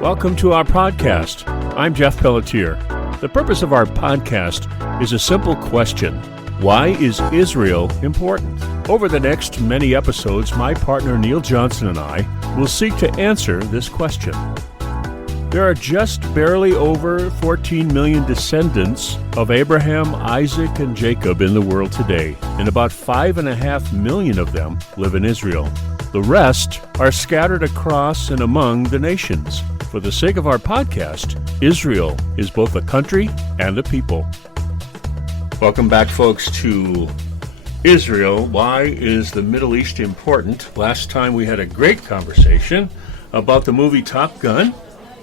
Welcome to our podcast. I'm Jeff Pelletier. The purpose of our podcast is a simple question. Why is Israel important? Over the next many episodes, my partner Neil Johnson and I will seek to answer this question. There are just barely over 14 million descendants of Abraham, Isaac, and Jacob in the world today, and about 5.5 million of them live in Israel. The rest are scattered across and among the nations. For the sake of our podcast, Israel is both a country and a people. Welcome back, folks, to Israel. Why is the Middle East important? Last time we had a great conversation about the movie Top Gun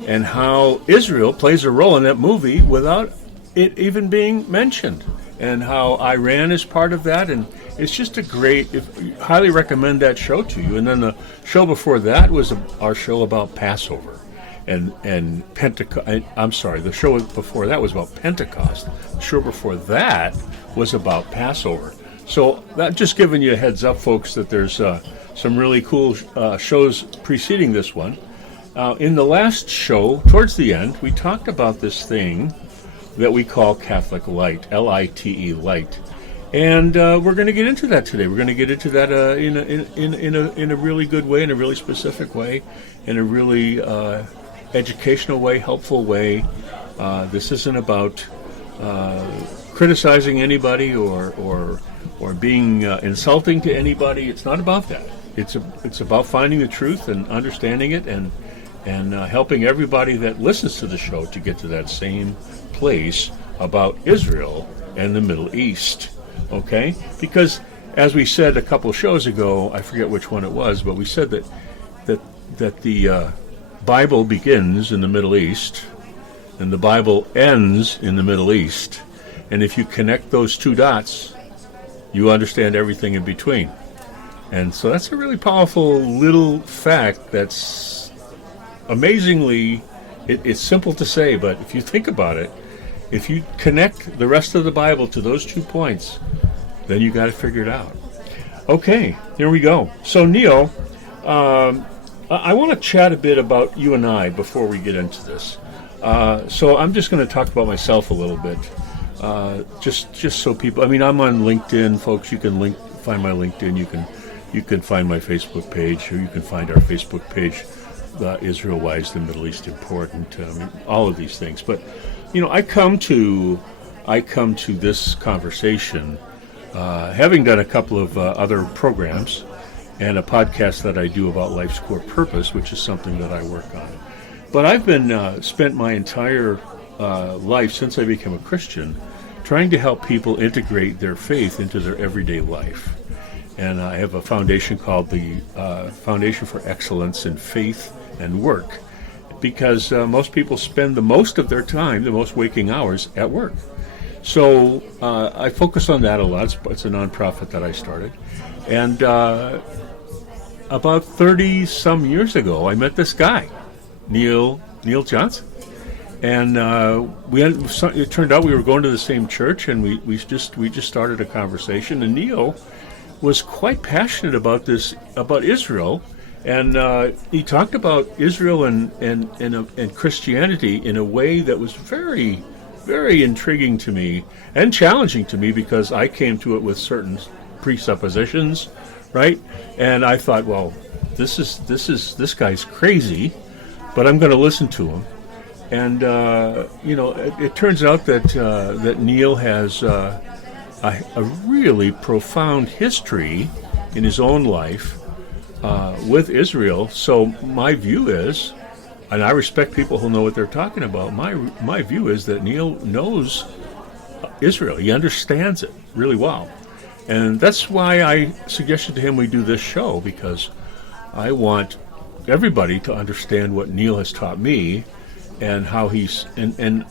and how Israel plays a role in that movie without it even being mentioned, and how Iran is part of that. And it's just a great, highly recommend that show to you. And then the show before that was our show about Passover and Pentecost. The show before that was about Pentecost. The show before that was about Passover. So that just giving you a heads up, folks, that there's some really cool shows preceding this one. In the last show, towards the end, we talked about this thing that we call Catholic Lite, L-I-T-E, Lite. And we're going to get into that today. We're going to get into that in a really good way, in a really specific way, in a really educational way, helpful way. This isn't about criticizing anybody or being insulting to anybody. It's not about that. It's about finding the truth and understanding it and helping everybody that listens to the show to get to that same place about Israel and the Middle East. Okay? Because as we said a couple shows ago, I forget which one it was, but we said that the Bible begins in the Middle East and the Bible ends in the Middle East. And if you connect those two dots, you understand everything in between. And so that's a really powerful little fact that's amazingly, it's simple to say, but if you think about it, if you connect the rest of the Bible to those 2 points, then you got to figure it out. Okay, here we go. So Neil, I want to chat a bit about you and I before we get into this. So I'm just going to talk about myself a little bit, just so people. I mean, I'm on LinkedIn, folks. You can find my LinkedIn. You can find my Facebook page, or you can find our Facebook page. Israel, why is the Middle East important? All of these things. But I come to this conversation having done a couple of other programs and a podcast that I do about life's core purpose, which is something that I work on. But I've been spent my entire life since I became a Christian trying to help people integrate their faith into their everyday life. And I have a foundation called the Foundation for Excellence in Faith and Work, because most people spend the most of their time, the most waking hours, at work. So I focus on that a lot. It's a nonprofit that I started. And about 30-some years ago, I met this guy, Neil Johnson. And it turned out we were going to the same church, and we just started a conversation. And Neil was quite passionate about Israel, and he talked about Israel and Christianity in a way that was very, very intriguing to me and challenging to me, because I came to it with certain presuppositions, right? And I thought, well, this guy's crazy, but I'm going to listen to him. And it turns out that Neil has a really profound history in his own life with Israel. So my view is, and I respect people who know what they're talking about, my view is that Neil knows Israel. He understands it really well. And that's why I suggested to him we do this show, because I want everybody to understand what Neil has taught me and how he's, and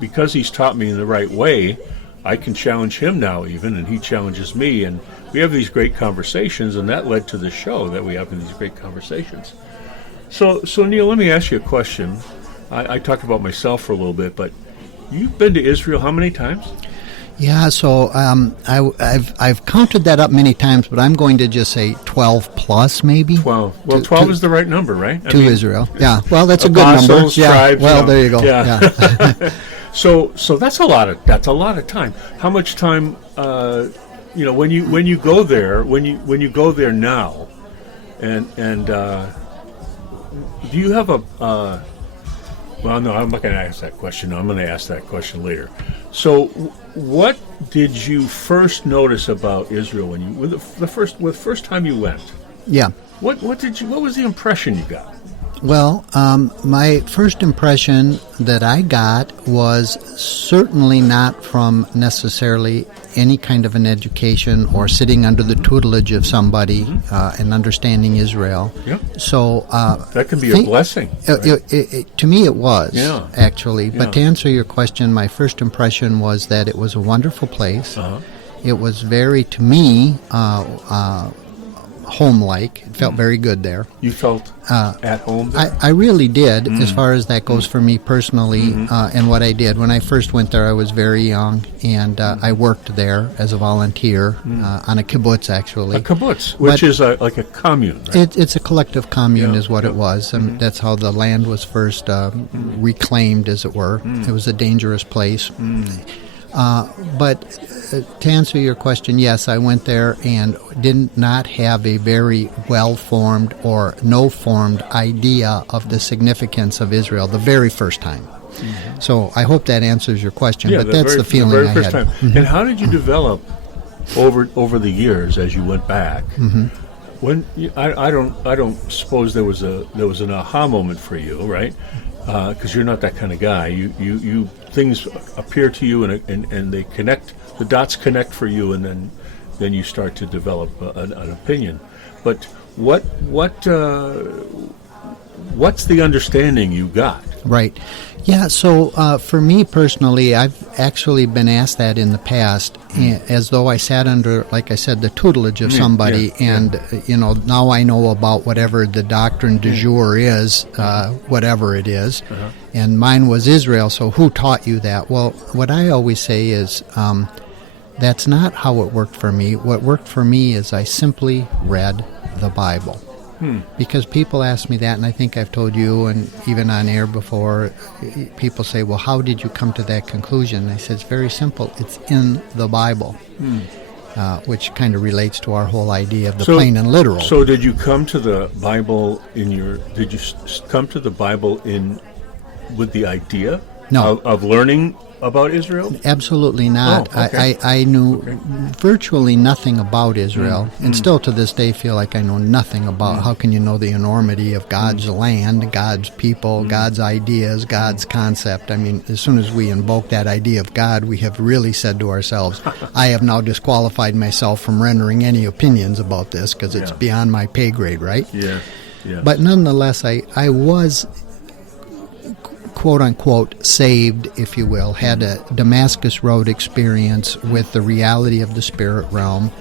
because he's taught me in the right way, I can challenge him now even, and he challenges me, and we have these great conversations, and that led to the show that we have in these great conversations. So Neil, let me ask you a question. I talked about myself for a little bit, but you've been to Israel how many times? Yeah, so I've counted that up many times, but I'm going to just say 12 plus, maybe. 12. Well, 12 is the right number, right? Israel. Yeah. Well, that's a good number. Apostles, Yeah. tribes. Well, there you go. Yeah. So that's a lot of time. How much time? When you go there, when you go there now, and do you have a? Well, no, I'm not going to ask that question. No, I'm going to ask that question later. So, what did you first notice about Israel when the first time you went? Yeah. What was the impression you got? Well, my first impression that I got was certainly not from necessarily any kind of an education or sitting under the tutelage of somebody and understanding Israel. Yeah. So that can be a blessing. Right? To me, it was actually. Yeah. But to answer your question, my first impression was that it was a wonderful place. It was very, to me, home-like. It felt very good there. You felt at home there? I really did, as far as that goes for me personally, and what I did. When I first went there, I was very young, and I worked there as a volunteer on a kibbutz, actually. A kibbutz, which is like a commune, right? It's a collective commune is what it was. That's how the land was first reclaimed, as it were. It was a dangerous place. But to answer your question, yes, I went there and did not have a very well-formed or no-formed idea of the significance of Israel the very first time. So I hope that answers your question, but that's the feeling I had. And how did you develop over the years as you went back? When I don't suppose there was an aha moment for you, right? Because you're not that kind of guy. You things appear to you and they connect. The dots connect for you, and then you start to develop an opinion. But what's the understanding you got? Right. Yeah, so for me personally, I've actually been asked that in the past, as though I sat under, like I said, the tutelage of somebody, now I know about whatever the doctrine du jour is, whatever it is, and mine was Israel, so who taught you that? Well, what I always say is, that's not how it worked for me. What worked for me is I simply read the Bible. Because people ask me that, and I think I've told you, and even on air before, people say, well, how did you come to that conclusion? And I said, it's very simple. It's in the Bible, which kind of relates to our whole idea of the plain and literal. So did you come to the Bible come to the Bible with the idea of learning about Israel? Absolutely not. Oh, okay. I knew virtually nothing about Israel, and still to this day feel like I know nothing about how can you know the enormity of God's land, God's people, God's ideas, God's concept. I mean, as soon as we invoke that idea of God, we have really said to ourselves, I have now disqualified myself from rendering any opinions about this because it's beyond my pay grade, right? Yeah. But nonetheless, I was quote-unquote saved, if you will, had a Damascus Road experience with the reality of the spirit realm,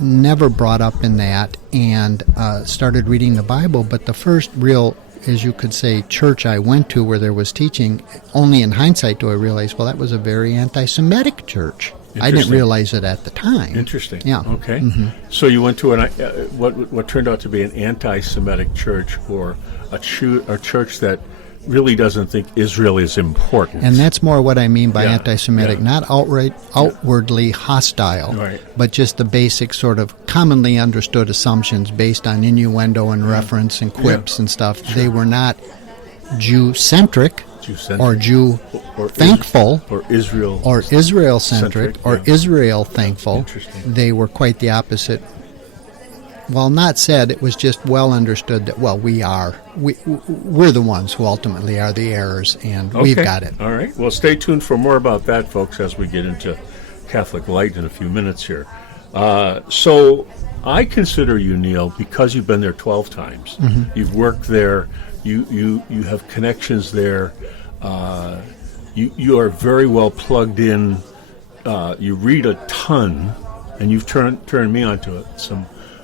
never brought up in that, and started reading the Bible. But the first real, as you could say, church I went to where there was teaching, only in hindsight do I realize, well, that was a very anti-Semitic church. I didn't realize it at the time. Interesting. Yeah. Okay. So you went to what turned out to be an anti-Semitic church, or a church that really doesn't think Israel is important. And that's more what I mean by anti-Semitic, not outwardly hostile, but just the basic sort of commonly understood assumptions based on innuendo and reference and quips and stuff. They were not Jew-centric or Jew-thankful or Israel or Israel-centric or Israel-thankful. They were quite the opposite. Well, not said, it was just well understood that, well, we're the ones who ultimately are the heirs, and we've got it. All right. Well, stay tuned for more about that, folks, as we get into Catholic Lite in a few minutes here. So I consider you, Neil, because you've been there 12 times. You've worked there. You have connections there. You are very well plugged in. You read a ton, and you've turned me onto it.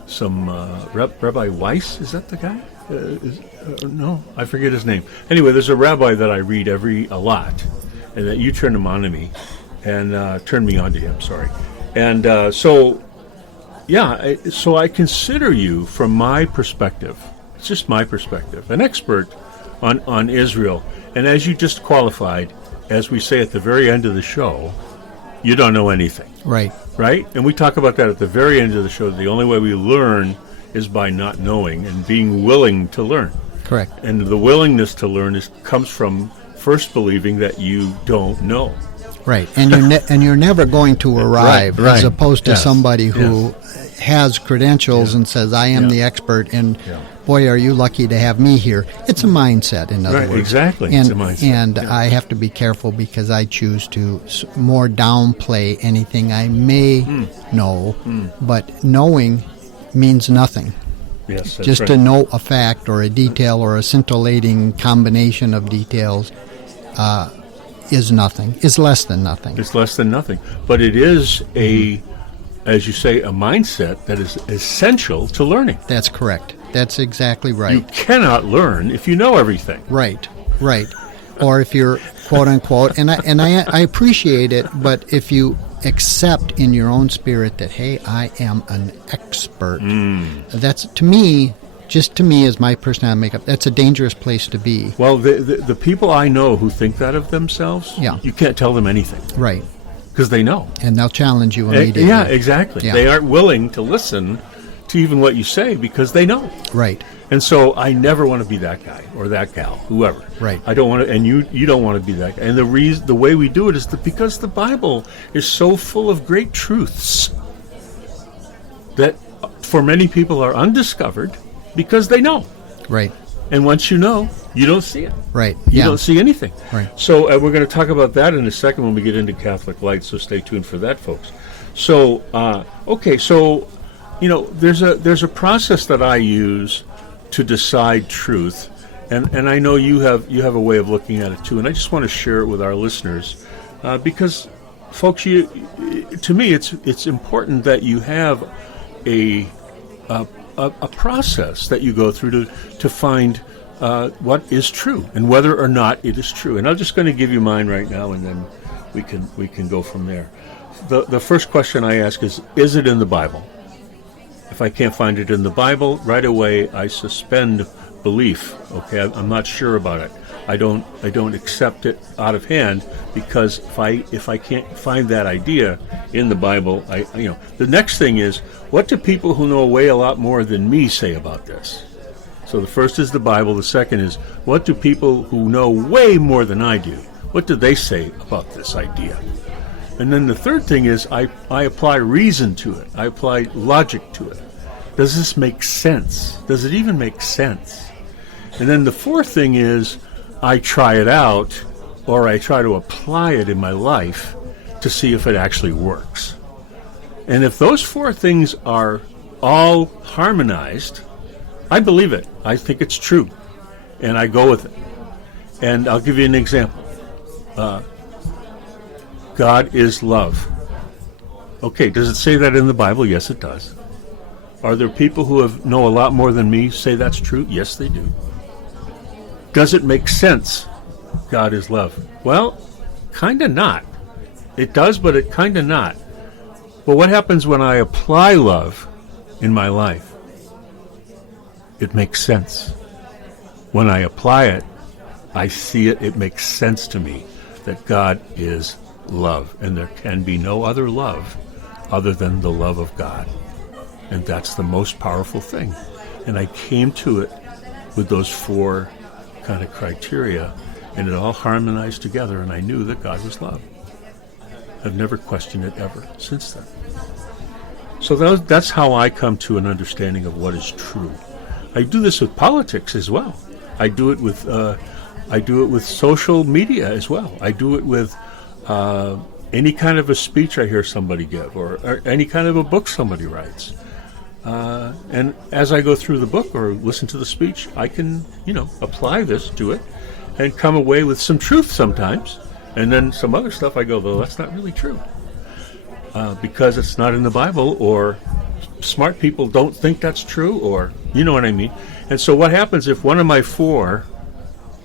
Some Rabbi Weiss, is that the guy? No, I forget his name. Anyway, there's a rabbi that I read a lot, and that you turn him on to me. and turned me on to him. Sorry, and so I consider you, from my perspective, it's just my perspective, an expert on Israel. And as you just qualified, as we say at the very end of the show, you don't know anything. Right. Right? And we talk about that at the very end of the show. The only way we learn is by not knowing and being willing to learn. Correct. And the willingness to learn comes from first believing that you don't know. Right. And you're never going to arrive, Right. as opposed to Yes. somebody who has credentials and says, I am the expert, and boy, are you lucky to have me here. It's a mindset, in other words. Exactly. And, it's a mindset. And I have to be careful because I choose to more downplay anything I may know, but knowing means nothing. Yes, that's Just right. to know a fact or a detail or a scintillating combination of details is nothing, is less than nothing. It's less than nothing. But it is as you say, a mindset that is essential to learning. That's correct. That's exactly right. You cannot learn if you know everything. Right. Or if you're quote unquote, and I appreciate it, but if you accept in your own spirit that, hey, I am an expert, that's to me as my personality makeup, that's a dangerous place to be. Well, the people I know who think that of themselves, you can't tell them anything. Right. Because they know. And they'll challenge you immediately. Yeah, exactly. Yeah. They aren't willing to listen to even what you say because they know. Right. And so I never want to be that guy or that gal, whoever. Right. I don't want to, and you don't want to be that guy. And the way we do it is because the Bible is so full of great truths that for many people are undiscovered because they know. Right. And once you know, you don't see it. Right. You don't see anything. Right. So we're going to talk about that in a second when we get into Catholic Lite, so stay tuned for that, folks. So, there's a process that I use to decide truth, and I know you have a way of looking at it too, and I just want to share it with our listeners because, folks, to me, it's important that you have a process that you go through to find what is true and whether or not it is true. And I'm just going to give you mine right now, and then we can go from there. The first question I ask is it in the Bible? If I can't find it in the Bible, right away I suspend belief. Okay, I'm not sure about it. I don't accept it out of hand because if I can't find that idea in the Bible, the next thing is, what do people who know way a lot more than me say about this? So the first is the Bible. The second is, what do people who know way more than I do, what do they say about this idea? And then the third thing is I apply reason to it. I apply logic to it. Does this make sense? Does it even make sense? And then the fourth thing is I try it out, or I try to apply it in my life to see if it actually works. And if those four things are all harmonized, I believe it. I think it's true. And I go with it. And I'll give you an example. God is love. Okay, does it say that in the Bible? Yes, it does. Are there people who know a lot more than me say that's true? Yes, they do. Does it make sense? God is love. Well, kind of not. It does, but it kind of not. But what happens when I apply love in my life? It makes sense. When I apply it, I see it, it makes sense to me that God is love, and there can be no other love other than the love of God. And that's the most powerful thing. And I came to it with those four kind of criteria, and it all harmonized together, and I knew that God was love. I've never questioned it ever since then. So that's how I come to an understanding of what is true. I do this with politics as well. I do it with social media as well. I do it with any kind of a speech I hear somebody give, or any kind of a book somebody writes. And as I go through the book or listen to the speech, I can, apply this to it and come away with some truth sometimes. And then some other stuff I go, though, that's not really true. Because it's not in the Bible, or smart people don't think that's true, or you know what I mean. And so what happens if one of my four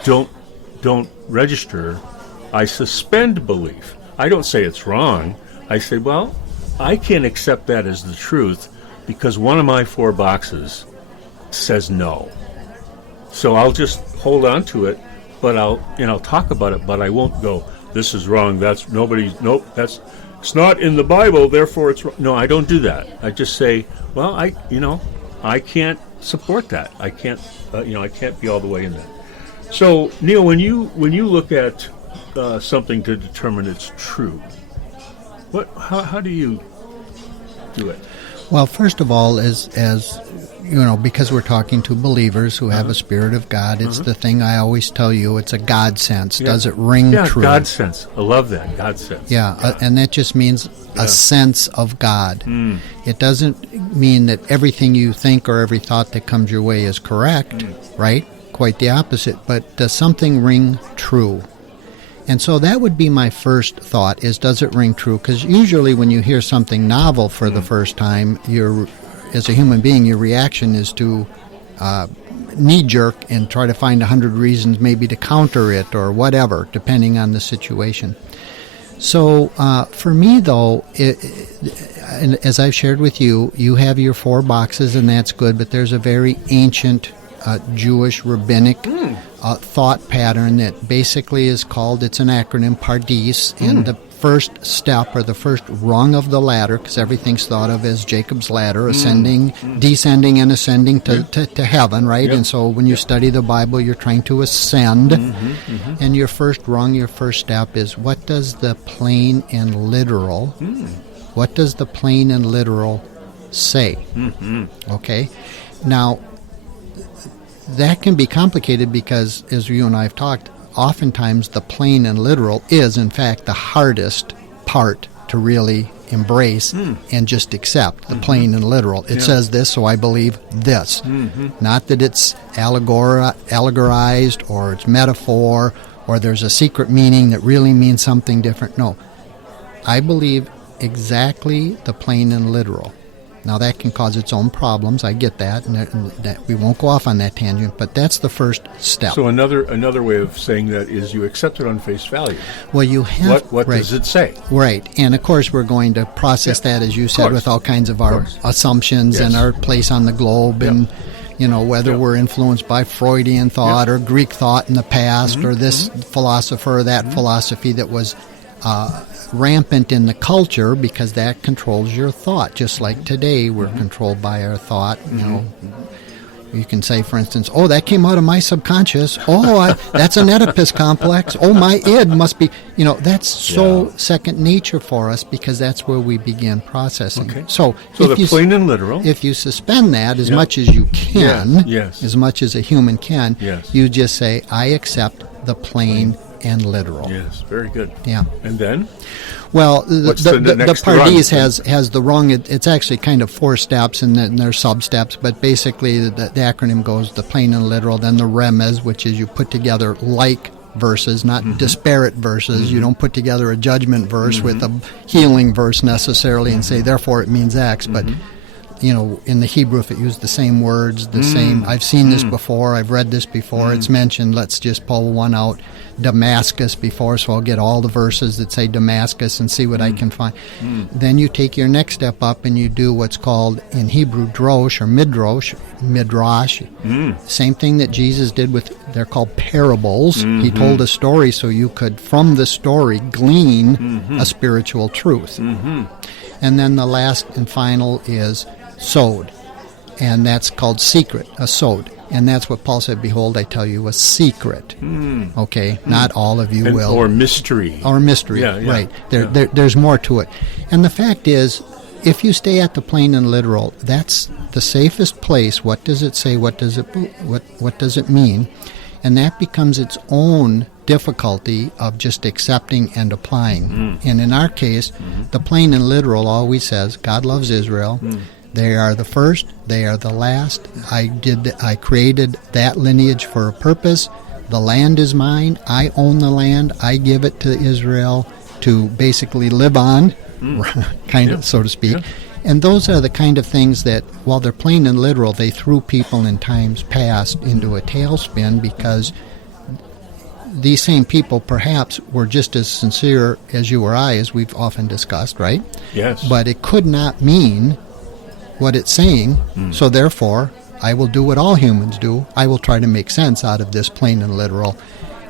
don't register? I suspend belief. I don't say it's wrong. I say, well, I can't accept that as the truth because one of my 4 boxes says no. So I'll just hold on to it, but I'll talk about it, but I won't go, this is wrong, that's it's not in the Bible, therefore it's wrong. No, I don't do that. I just say, well, I can't support that. I can't be all the way in that. So, Neil, when you look at something to determine it's true, how do you do it? Well, first of all, as because we're talking to believers who have a Spirit of God, it's the thing I always tell you, it's a God sense. Yeah. Does it ring true? Yeah, God sense. I love that, God sense. Yeah, and that just means a sense of God. It doesn't mean that everything you think or every thought that comes your way is correct, right? Quite the opposite. But does something ring true? And so that would be my first thought, is does it ring true? Because usually when you hear something novel for the first time, as a human being, your reaction is to knee-jerk and try to find 100 reasons maybe to counter it or whatever, depending on the situation. So for me, though, and as I've shared with you, you have your 4 boxes, and that's good, but there's a very ancient Jewish rabbinic thought pattern that basically is called, it's an acronym, Pardis, and the first step or the first rung of the ladder, because everything's thought of as Jacob's ladder, ascending, descending, and ascending to heaven, right? And so when you study the Bible, you're trying to ascend, and your first rung, your first step is, what does the plain and literal, what does the plain and literal say? Okay? Now, that can be complicated because, as you and I have talked, oftentimes the plain and literal is, in fact, the hardest part to really embrace and just accept, the plain and literal. It says this, so I believe this. Not that it's allegorized or it's metaphor or there's a secret meaning that really means something different. No. I believe exactly the plain and literal. Now, that can cause its own problems. I get that, and that we won't go off on that tangent, but that's the first step. So another way of saying that is you accept it on face value. Well, you have... What does it say? Right, and of course we're going to process that, as you said, with all kinds of our assumptions and our place on the globe, and whether we're influenced by Freudian thought or Greek thought in the past, or this philosopher or that philosophy that was rampant in the culture, because that controls your thought. Just like today, we're controlled by our thought. You can say, for instance, "Oh, that came out of my subconscious. Oh, that's an Oedipus complex. Oh, my id must be." That's so second nature for us, because that's where we begin processing. Okay. So the plain and literal. If you suspend that as much as you can, as much as a human can, you just say, "I accept the plain and literal." Yes, very good. Yeah. And then? Well, the Pardis rung? has the rung. It's actually kind of 4 steps, and then there's sub-steps, but basically the acronym goes the plain and literal, then the remez, which is you put together like verses, not disparate verses. You don't put together a judgment verse with a healing verse necessarily and say, therefore it means X, but in the Hebrew, if it used the same words, the same, I've seen this before, I've read this before, it's mentioned, let's just pull one out, Damascus before, so I'll get all the verses that say Damascus and see what I can find. Then you take your next step up and you do what's called in Hebrew drosh or midrash. Same thing that Jesus did with, they're called parables. He told a story so you could, from the story, glean a spiritual truth. And then the last and final is sod, and that's called secret, a sod. And that's what Paul said, behold, I tell you a secret. Okay? Not all of you will. Or mystery. Or mystery, right. There's more to it. And the fact is, if you stay at the plain and literal, that's the safest place. What does it say? What does it mean? And that becomes its own difficulty of just accepting and applying. And in our case, the plain and literal always says, God loves Israel. They are the first, they are the last. I created that lineage for a purpose. The land is mine. I own the land. I give it to Israel to basically live on, kind of, so to speak. And those are the kind of things that, while they're plain and literal, they threw people in times past into a tailspin, because these same people perhaps were just as sincere as you or I, as we've often discussed, right? Yes. But it could not mean what it's saying, so therefore, I will do what all humans do. I will try to make sense out of this plain and literal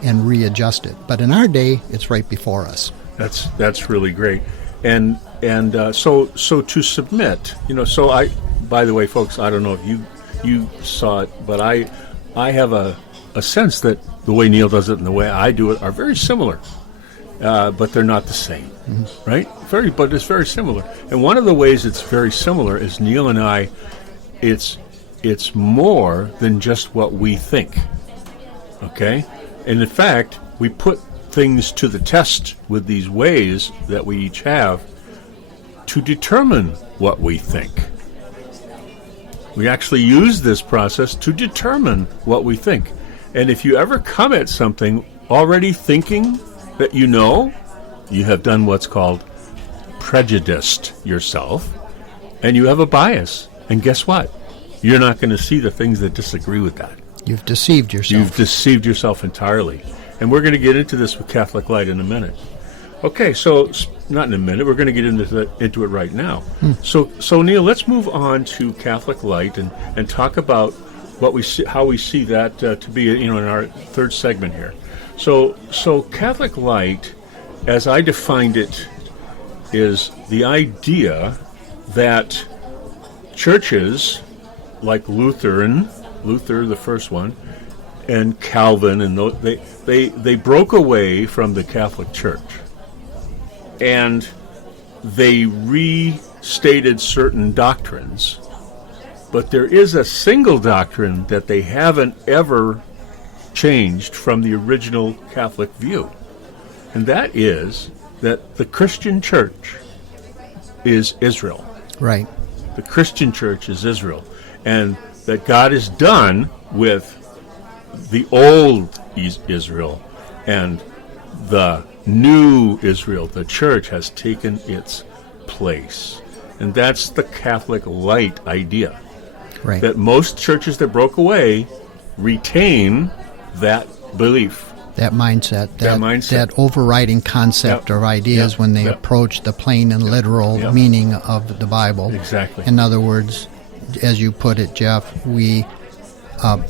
and readjust it. But in our day, it's right before us. That's really great. And so to submit, so by the way, folks, I don't know if you saw it, but I have a sense that the way Neil does it and the way I do it are very similar, but they're not the same, right? But it's very similar. And one of the ways it's very similar is Neil and I, it's more than just what we think, okay? And in fact, we put things to the test with these ways that we each have to determine what we think. We actually use this process to determine what we think. And if you ever come at something already thinking that you have done what's called prejudiced yourself, and you have a bias. And guess what? You're not going to see the things that disagree with that. You've deceived yourself. You've deceived yourself entirely. And we're going to get into this with Catholic Lite in a minute. Okay, so not in a minute. We're going to get into it right now. So Neil, let's move on to Catholic Lite and talk about what we see, how we see that to be, in our third segment here. So Catholic Lite, as I defined it, is the idea that churches like Luther, the first one, and Calvin, and they broke away from the Catholic Church, and they restated certain doctrines, but there is a single doctrine that they haven't ever changed from the original Catholic view, and that is that the Christian Church is Israel. Right. The Christian Church is Israel, and that God is done with the old Israel, and the new Israel, the church, has taken its place. And that's the Catholic Lite idea. Right. That most churches that broke away retain that belief. That mindset, that overriding concept or ideas when they approach the plain and literal meaning of the Bible. Exactly. In other words, as you put it, Jeff, we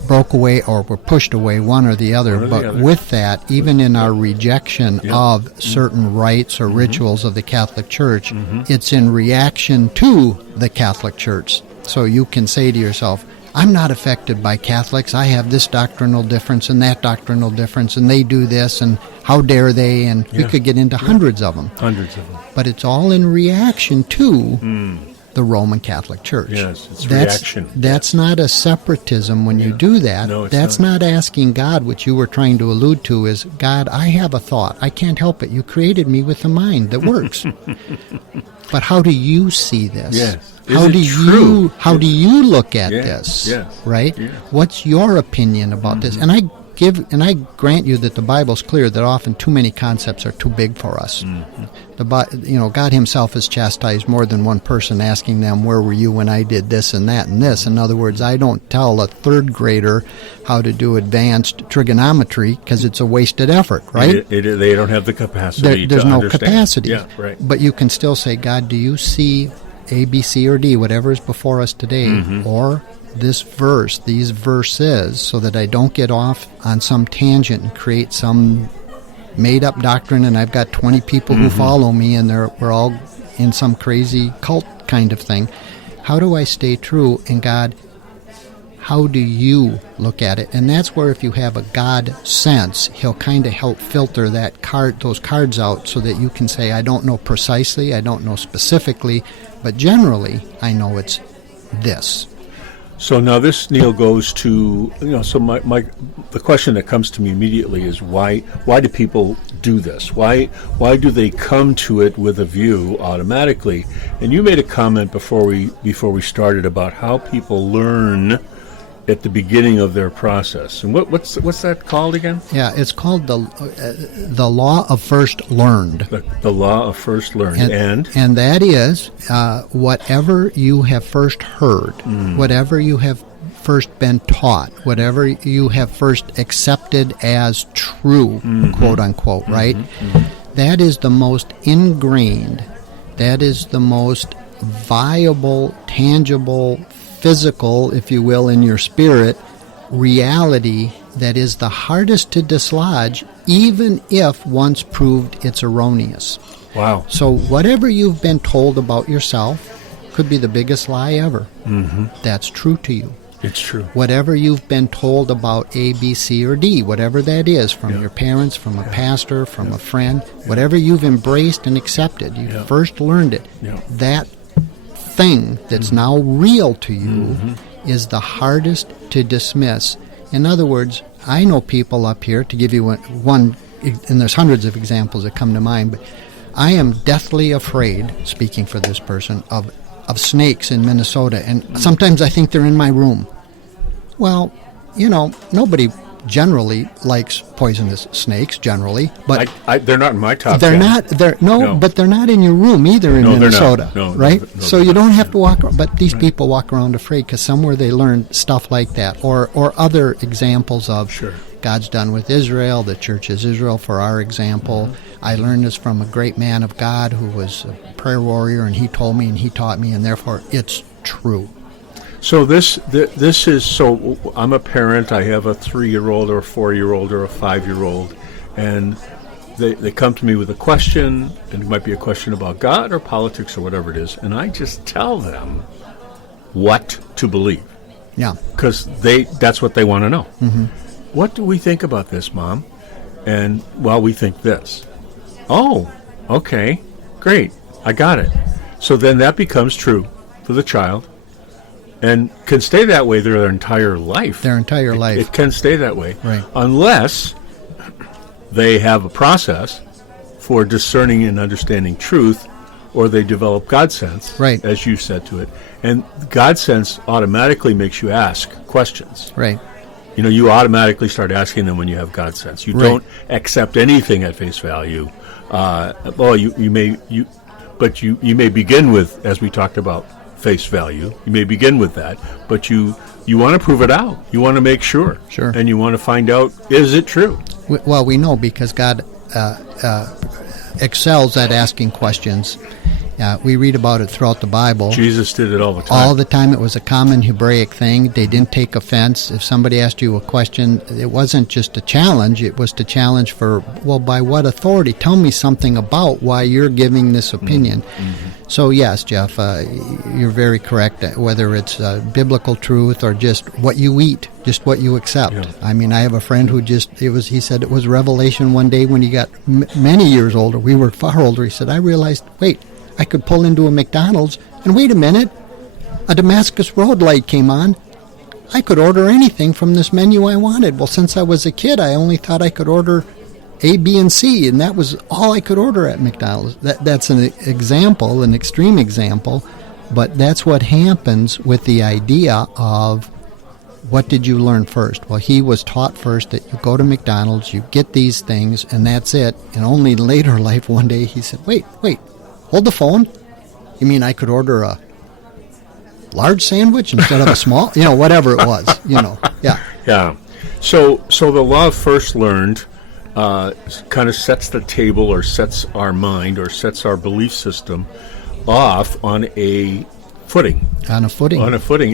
broke away or were pushed away, one or the other. But with that, even in our rejection of certain rites or rituals of the Catholic Church, it's in reaction to the Catholic Church. So you can say to yourself, I'm not affected by Catholics. I have this doctrinal difference and that doctrinal difference, and they do this, and how dare they? And we could get into hundreds of them. But it's all in reaction to the Roman Catholic Church. Yes, it's reaction. That's not a separatism when you do that. No, that's not asking God, what you were trying to allude to is, God, I have a thought. I can't help it. You created me with a mind that works. But how do you see this? Yes. How do you look at this? Yes. Right? Yes. What's your opinion about this? And I grant you that the Bible's clear that often too many concepts are too big for us. God Himself has chastised more than one person, asking them, "Where were you when I did this and that and this?" In other words, I don't tell a third grader how to do advanced trigonometry because it's a wasted effort, right? They don't have the capacity. There's to no understand. capacity. Yeah, right. But you can still say, God, do you see A, B, C, or D, whatever is before us today, or this verse, these verses, so that I don't get off on some tangent and create some made-up doctrine, and I've got 20 people who follow me, and we're all in some crazy cult kind of thing. How do I stay true? And God, how do you look at it? And that's where, if you have a God sense, He'll kind of help filter those cards out, so that you can say, I don't know precisely, I don't know specifically, but generally, I know it's this. So now this, Neil, goes to, so the question that comes to me immediately is why do people do this? Why do they come to it with a view automatically? And you made a comment before we started about how people learn at the beginning of their process. And what's that called again? Yeah, it's called the law of first learned. The law of first learned. And that is whatever you have first heard, whatever you have first been taught, whatever you have first accepted as true, quote unquote, right? That is the most ingrained, that is the most viable, tangible, physical, if you will, in your spirit, reality that is the hardest to dislodge, even if once proved it's erroneous. Wow. So whatever you've been told about yourself could be the biggest lie ever. That's true to you. It's true. Whatever you've been told about A, B, C, or D, whatever that is, from your parents, from a pastor, from a friend, whatever you've embraced and accepted, you first learned it. That thing that's now real to you is the hardest to dismiss. In other words, I know people up here, to give you one, and there's hundreds of examples that come to mind, but I am deathly afraid, speaking for this person, of snakes in Minnesota, and sometimes I think they're in my room. Well, nobody generally likes poisonous snakes, generally, but they're not in my top they're 10. not. No, but they're not in your room either in Minnesota, no, right? No, so you don't have to walk around, but these people walk around afraid because somewhere they learned stuff like that, or other examples of God's done with Israel, the church is Israel, for our example. I learned this from a great man of God who was a prayer warrior, and he told me and he taught me, and therefore it's true. So this is, so I'm a parent, I have a 3-year-old or a 4-year-old or a 5-year-old, and they come to me with a question, and it might be a question about God or politics or whatever it is, and I just tell them what to believe. Yeah. Because that's what they want to know. What do we think about this, Mom? And, well, we think this. Oh, okay, great, I got it. So then that becomes true for the child, and can stay that way their entire life. It can stay that way. Right. Unless they have a process for discerning and understanding truth, or they develop God sense, right, as you said to it. And God sense automatically makes you ask questions. Right. You automatically start asking them when you have God sense. You don't accept anything at face value. You may begin with, as we talked about, face value. You may begin with that, but you want to prove it out. You want to make sure. Sure. And you want to find out, is it true? Well, we know because God excels at asking questions. We read about it throughout the Bible. Jesus did it all the time. All the time. It was a common Hebraic thing. They didn't take offense. If somebody asked you a question, it wasn't just a challenge. It was to challenge for, well, by what authority? Tell me something about why you're giving this opinion. So, yes, Jeff, you're very correct. Whether it's biblical truth or just what you eat, just what you accept. Yeah. I mean, I have a friend who he said it was revelation one day when he got many years older. We were far older. He said, I realized, wait, I could pull into a McDonald's, and wait a minute, a Damascus Road light came on. I could order anything from this menu I wanted. Well, since I was a kid, I only thought I could order A, B, and C, and that was all I could order at McDonald's. That's an example, an extreme example, but that's what happens with the idea of what did you learn first? Well, he was taught first that you go to McDonald's, you get these things, and that's it. And only later life, one day, he said, wait, hold the phone. You mean I could order a large sandwich instead of a small? Whatever it was, Yeah. Yeah. So the law of first learned kind of sets the table, or sets our mind, or sets our belief system off on a footing. On a footing.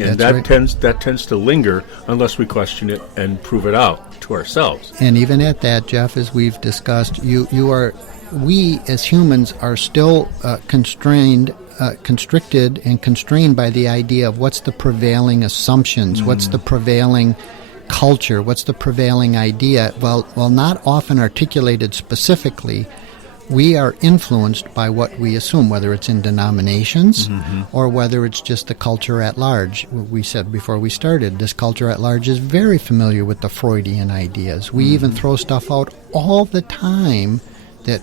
And that tends to linger unless we question it and prove it out to ourselves. And even at that, Jeff, as we've discussed, we as humans are still constricted and constrained by the idea of what's the prevailing assumptions, what's the prevailing culture, what's the prevailing idea. Well, not often articulated specifically, we are influenced by what we assume, whether it's in denominations or whether it's just the culture at large. We said before we started, this culture at large is very familiar with the Freudian ideas. We even throw stuff out all the time that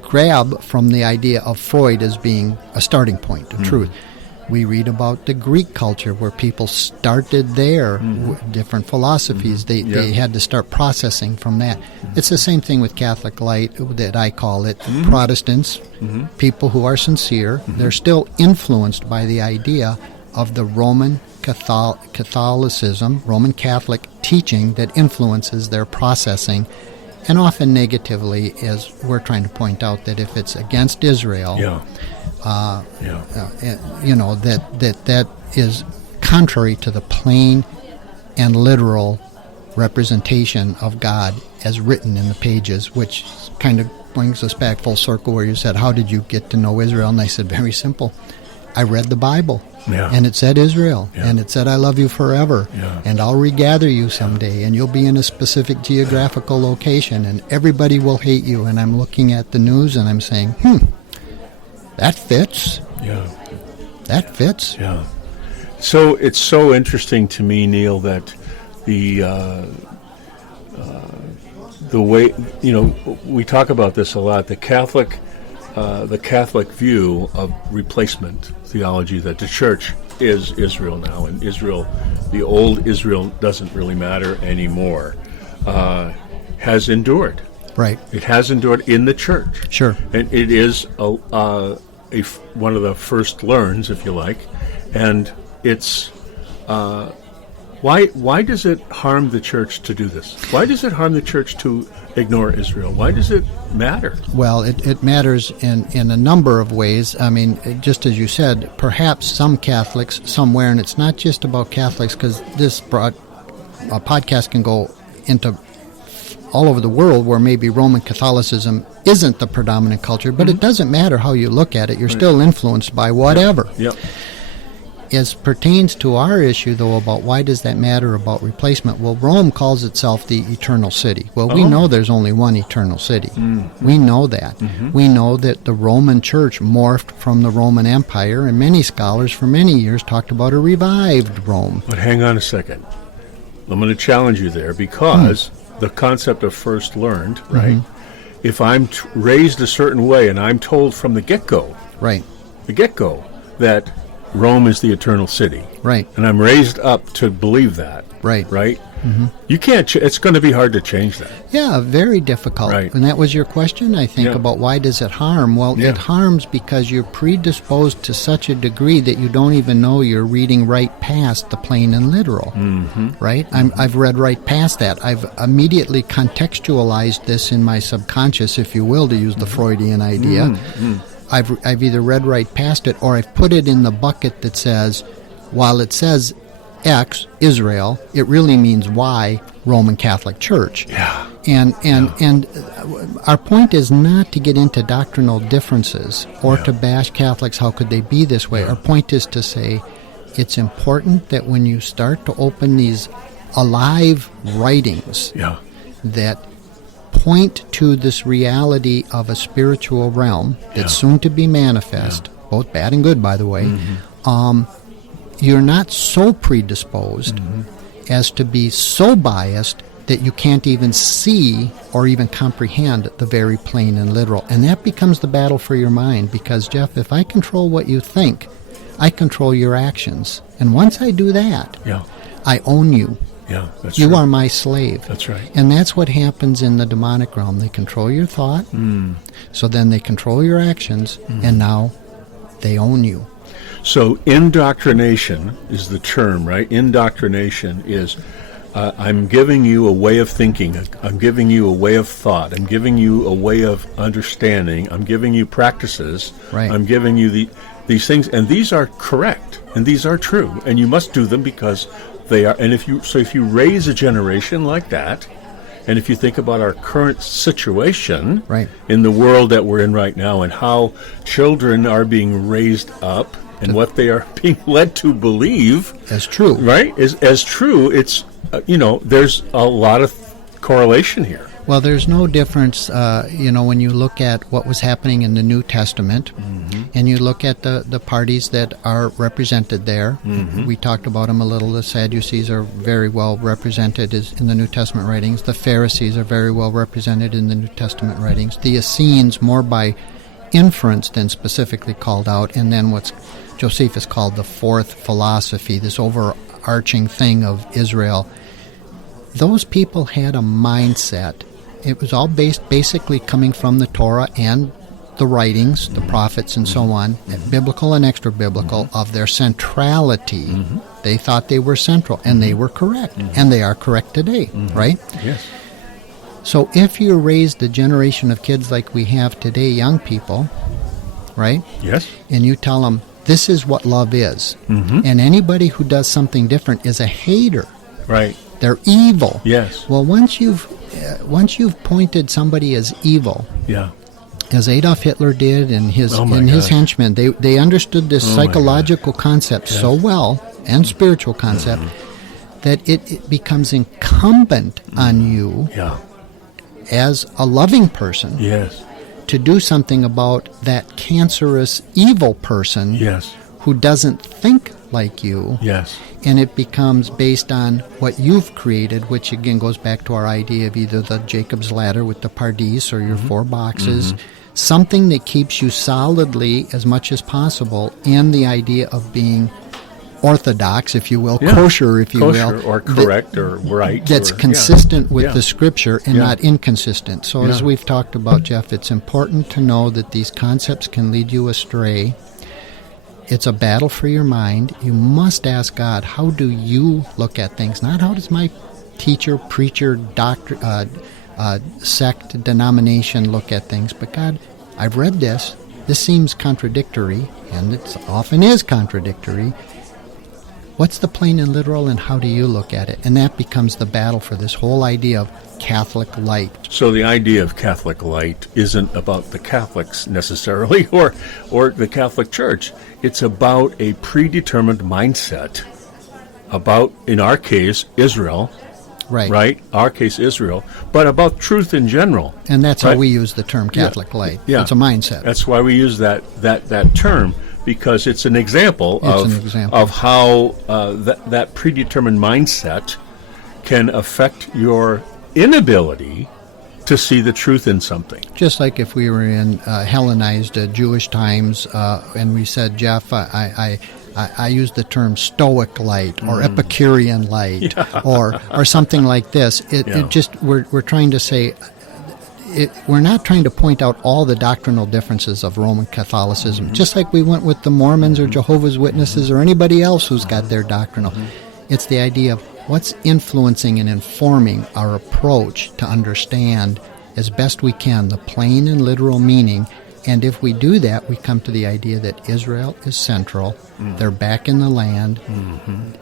grab from the idea of Freud as being a starting point of truth. We read about the Greek culture where people started there, different philosophies. They had to start processing from that. It's the same thing with Catholic Lite, that I call it. Protestants, people who are sincere, they're still influenced by the idea of the Roman Catholicism, Roman Catholic teaching that influences their processing, and often negatively, as we're trying to point out, that if it's against Israel, that is contrary to the plain and literal representation of God as written in the pages, which kind of brings us back full circle where you said, how did you get to know Israel? And I said, very simple. I read the Bible, and it said Israel, and it said, I love you forever, and I'll regather you someday, and you'll be in a specific geographical location, and everybody will hate you. And I'm looking at the news, and I'm saying, that fits. That fits. So it's so interesting to me, Neil, that the way, we talk about this a lot, the Catholic view of replacement theology, that the church is Israel now, and Israel, the old Israel, doesn't really matter anymore, has endured. Right. It has endured in the church. Sure. And it is one of the first learns, if you like, and it's why does it harm the church to do this? Why does it harm the church to ignore Israel? Why does it matter? Well, it matters in a number of ways. I mean, just as you said, perhaps some Catholics somewhere, and it's not just about Catholics, because this podcast can go into all over the world where maybe Roman Catholicism isn't the predominant culture, but it doesn't matter how you look at it. You're still influenced by whatever. As pertains to our issue, though, about why does that matter about replacement, well, Rome calls itself the eternal city. Well, we know there's only one eternal city. We know that. We know that the Roman Church morphed from the Roman Empire, and many scholars for many years talked about a revived Rome. But hang on a second. I'm going to challenge you there, because the concept of first learned, right? If I'm raised a certain way and I'm told from the get-go, that Rome is the eternal city, and I'm raised up to believe that, right? You can't. It's going to be hard to change that. Yeah, very difficult. And that was your question, I think, about why does it harm? Well, it harms because you're predisposed to such a degree that you don't even know you're reading right past the plain and literal, right? I've read right past that. I've immediately contextualized this in my subconscious, if you will, to use the Freudian idea. I've either read right past it, or I've put it in the bucket that says, while it says X, Israel, it really means Y, Roman Catholic Church. And our point is not to get into doctrinal differences or to bash Catholics, how could they be this way? Our point is to say it's important that when you start to open these alive writings that point to this reality of a spiritual realm that's soon to be manifest, both bad and good, by the way, you're not so predisposed as to be so biased that you can't even see or even comprehend the very plain and literal. And that becomes the battle for your mind, because, Jeff, if I control what you think, I control your actions. And once I do that, I own you. That's you right. are my slave. That's right. And that's what happens in the demonic realm. They control your thought, so then they control your actions, and now they own you. So indoctrination is the term, right? Indoctrination is I'm giving you a way of thinking. I'm giving you a way of thought. I'm giving you a way of understanding. I'm giving you practices. I'm giving you these things, and these are correct, and these are true, and you must do them because they are. And if you raise a generation like that, and if you think about our current situation in the world that we're in right now, and how children are being raised up, and what they are being led to believe as true, is as true, it's there's a lot of correlation here. Well, there's no difference, when you look at what was happening in the New Testament, and you look at the parties that are represented there. We talked about them a little. The Sadducees are very well represented in the New Testament writings. The Pharisees are very well represented in the New Testament writings. The Essenes, more by inference than specifically called out. And then what's Josephus called the fourth philosophy, this overarching thing of Israel. Those people had a mindset. It was all basically coming from the Torah and the writings, the prophets, and so on, biblical and extra-biblical, of their centrality. They thought they were central, and they were correct, and they are correct today, right? Yes. So if you raised a generation of kids like we have today, young people, right? Yes. And you tell them, this is what love is. And anybody who does something different is a hater. Right. They're evil. Yes. Well, once you've pointed somebody as evil, Yeah. as Adolf Hitler did and his gosh. henchmen, they understood this Oh my psychological concept so well, and spiritual concept, that it becomes incumbent on you Yeah. as a loving person Yes. to do something about that cancerous evil person Yes. who doesn't think like you. Yes. And it becomes based on what you've created, which again goes back to our idea of either the Jacob's ladder with the pardis or your 4 boxes, something that keeps you solidly, as much as possible, in the idea of being orthodox, if you will, Yeah. kosher, if you Kosher will. or correct or right. That's or, consistent with Yeah. the Scripture and Yeah. not inconsistent. So as Yeah. we've talked about, Jeff, it's important to know that these concepts can lead you astray. It's a battle for your mind. You must ask God, how do you look at things? Not how does my teacher, preacher, doctor, sect, denomination look at things, but God, I've read this. This seems contradictory, and it often is contradictory. What's the plain and literal, and how do you look at it? And that becomes the battle for this whole idea of Catholic light. So the idea of Catholic light isn't about the Catholics necessarily or the Catholic Church. It's about a predetermined mindset about, in our case, Israel, right? Our case, Israel, but about truth in general. And that's right? how we use the term Catholic light. Yeah. It's a mindset. That's why we use that term, because it's an example of how that predetermined mindset can affect your inability to see the truth in something. Just like if we were in Hellenized Jewish times, and we said, Jeff, I use the term Stoic light or Epicurean light or something like this. It just we're trying to say. We're not trying to point out all the doctrinal differences of Roman Catholicism, just like we went with the Mormons or Jehovah's Witnesses or anybody else who's got their doctrinal. It's the idea of what's influencing and informing our approach to understand as best we can the plain and literal meaning. And if we do that, we come to the idea that Israel is central. They're back in the land.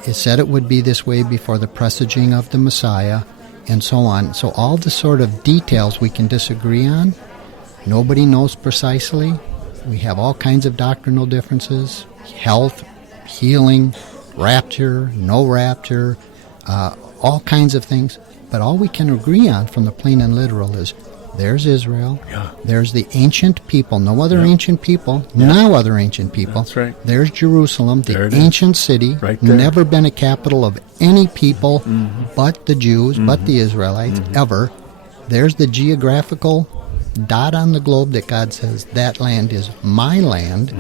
It said it would be this way before the presaging of the Messiah, and so on. So all the sort of details we can disagree on, nobody knows precisely. We have all kinds of doctrinal differences, health, healing, rapture, no rapture, all kinds of things. But all we can agree on from the plain and literal is there's Israel, there's the ancient people, no other ancient people, no other ancient people. That's right. There's Jerusalem, the ancient city, right there. never been a capital of any people but the Jews, but the Israelites, ever. There's the geographical dot on the globe that God says, that land is my land,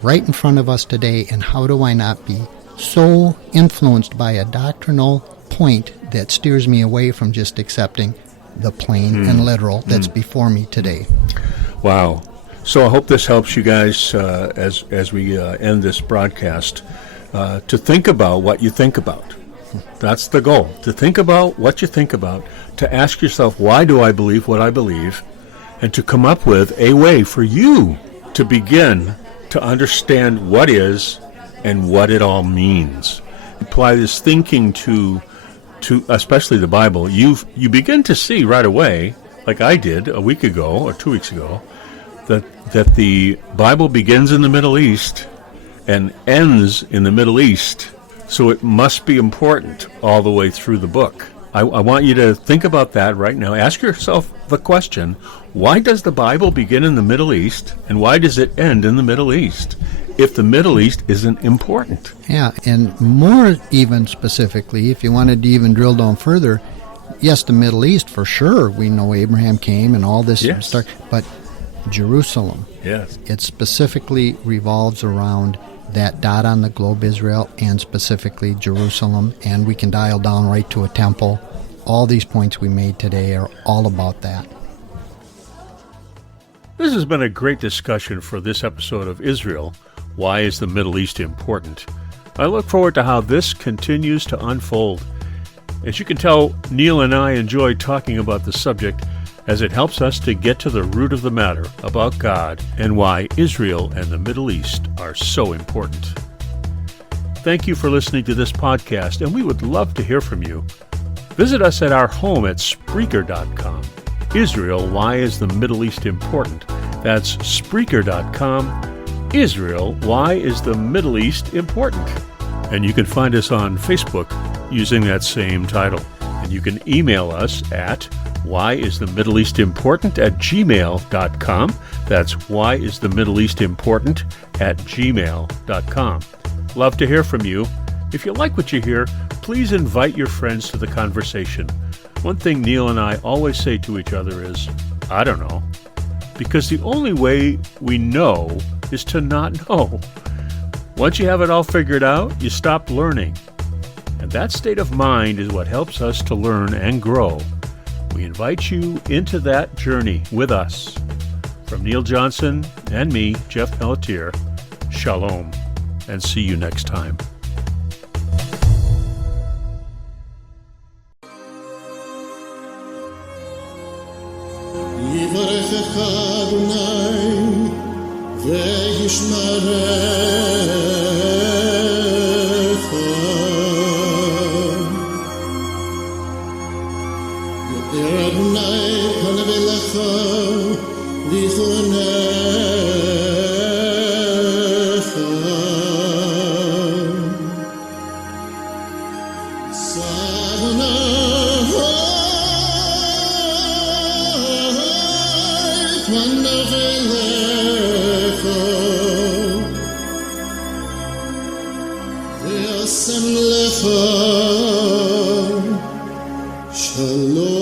right in front of us today, and how do I not be so influenced by a doctrinal point that steers me away from just accepting the plain and literal that's before me today. Wow. So I hope this helps you guys as we end this broadcast to think about what you think about. That's the goal, to think about what you think about, to ask yourself, why do I believe what I believe, and to come up with a way for you to begin to understand what is and what it all means. Apply this thinking to especially the Bible. You begin to see right away, like I did a week ago or 2 weeks ago, that the Bible begins in the Middle East and ends in the Middle East. So it must be important all the way through the book. I want you to think about that right now. Ask yourself the question, why does the Bible begin in the Middle East and why does it end in the Middle East if the Middle East isn't important? Yeah, and more even specifically, if you wanted to even drill down further, yes, the Middle East for sure. We know Abraham came and all this stuff, but Jerusalem. Yes. It specifically revolves around that dot on the globe, Israel, and specifically Jerusalem, and we can dial down right to a temple. All these points we made today are all about that. This has been a great discussion for this episode of Israel. Why is the Middle East important? I look forward to how this continues to unfold. As you can tell, Neil and I enjoy talking about the subject as it helps us to get to the root of the matter about God and why Israel and the Middle East are so important. Thank you for listening to this podcast, and we would love to hear from you. Visit us at our home at Spreaker.com. Israel, why is the Middle East important? That's Spreaker.com. Israel, why is the Middle East important? And you can find us on Facebook using that same title. And you can email us at whyisthemiddleeastimportant@gmail.com. That's whyisthemiddleeastimportant@gmail.com. Love to hear from you. If you like what you hear, please invite your friends to the conversation. One thing Neil and I always say to each other is, I don't know. Because the only way we know is to not know. Once you have it all figured out, you stop learning. And that state of mind is what helps us to learn and grow. We invite you into that journey with us. From Neil Johnson and me, Jeff Pelletier, shalom, and see you next time. יברכך אדוני וישמרך, יאר אדוני פניו אליך ויחונך, Shalom.